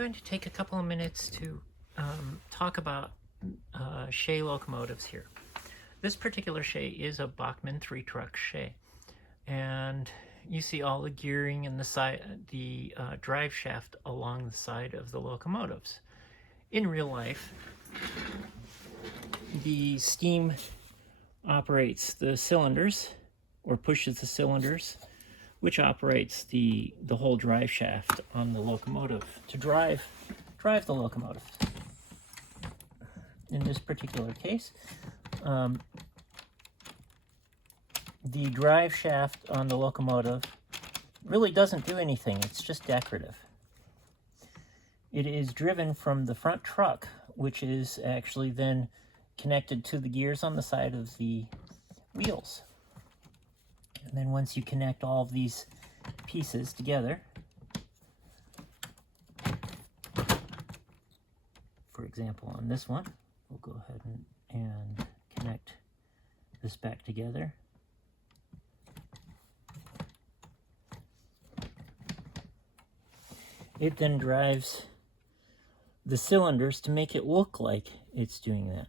going to take a couple of minutes to talk about Shay locomotives here. This particular Shay is a Bachmann 3-truck Shay, and you see all the gearing and the drive shaft along the side of the locomotives. In real life, the steam operates the cylinders, or pushes the cylinders, which operates the whole drive shaft on the locomotive to drive the locomotive. In this particular case, the drive shaft on the locomotive really doesn't do anything. It's just decorative. It is driven from the front truck, which is actually then connected to the gears on the side of the wheels. And then once you connect all of these pieces together, for example on this one, we'll go ahead and connect this back together. It then drives the cylinders to make it look like it's doing that.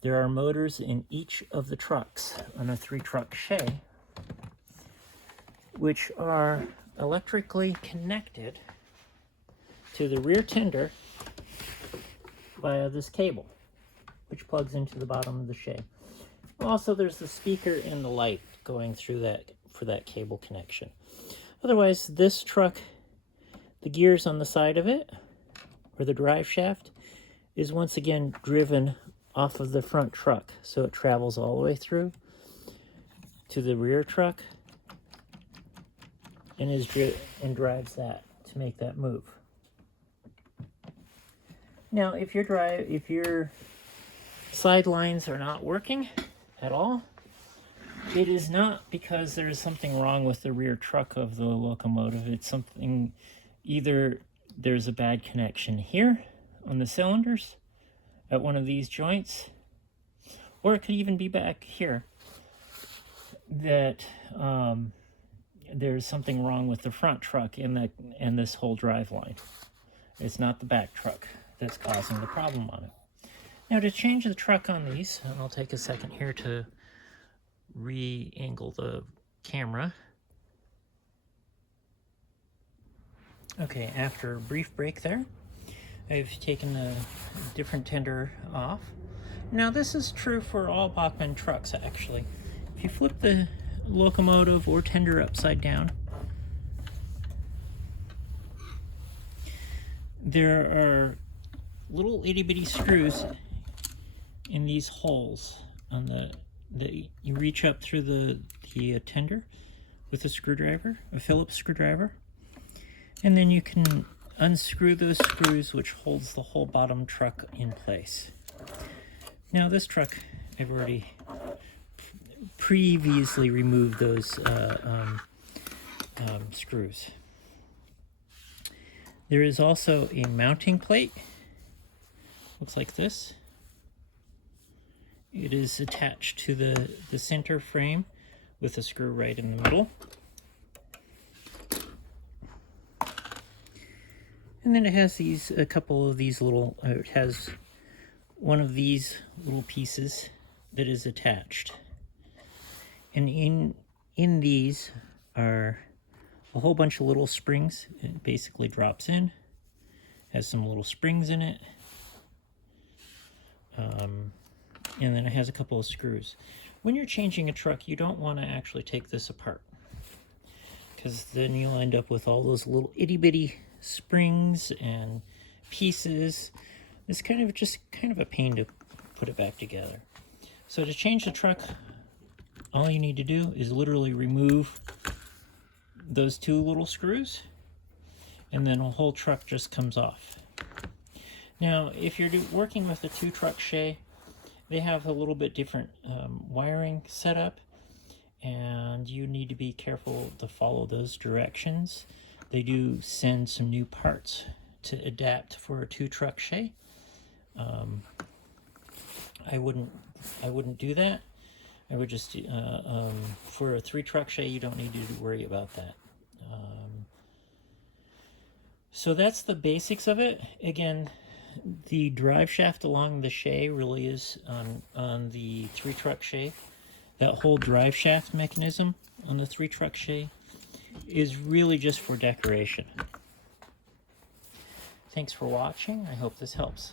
There are motors in each of the trucks on a 3-truck Shay, which are electrically connected to the rear tender via this cable, which plugs into the bottom of the Shay. Also, there's the speaker and the light going through that for that cable connection. Otherwise, this truck, the gears on the side of it, or the drive shaft, is once again driven off of the front truck. So it travels all the way through to the rear truck and drives that to make that move. Now, if your side lines are not working at all, it is not because there is something wrong with the rear truck of the locomotive. It's something, either there's a bad connection here on the cylinders at one of these joints, or it could even be back here that there's something wrong with the front truck and this whole drive line. It's not the back truck that's causing the problem on it. Now, to change the truck on these, and I'll take a second here to re-angle the camera. Okay, after a brief break there, I've taken the different tender off. Now, this is true for all Bachmann trucks, actually. If you flip the locomotive or tender upside down, there are little itty-bitty screws in these holes on you reach up through the tender with a screwdriver, a Phillips screwdriver, and then you can unscrew those screws, which holds the whole bottom truck in place. Now, this truck, I've already previously removed those screws. There is also a mounting plate. Looks like this. It is attached to the center frame with a screw right in the middle. And then it has a couple of these little, it has one of these little pieces that is attached. And in these are a whole bunch of little springs. It basically drops in, has some little springs in it. And then it has a couple of screws. When you're changing a truck, you don't want to actually take this apart, because then you'll end up with all those little itty-bitty springs and pieces. It's kind of a pain to put it back together. So to change the truck, all you need to do is literally remove those two little screws, and then a whole truck just comes off. Now, if you're working with a 2-truck Shay, they have a little bit different wiring setup, and you need to be careful to follow those directions. They do send some new parts to adapt for a 2-truck Shay. I wouldn't do that. I would just for a 3-truck Shay, you don't need to worry about that. So that's the basics of it. Again, the drive shaft along the Shay really is on the 3-truck Shay. That whole drive shaft mechanism on the 3-truck Shay is really just for decoration. Thanks for watching. I hope this helps.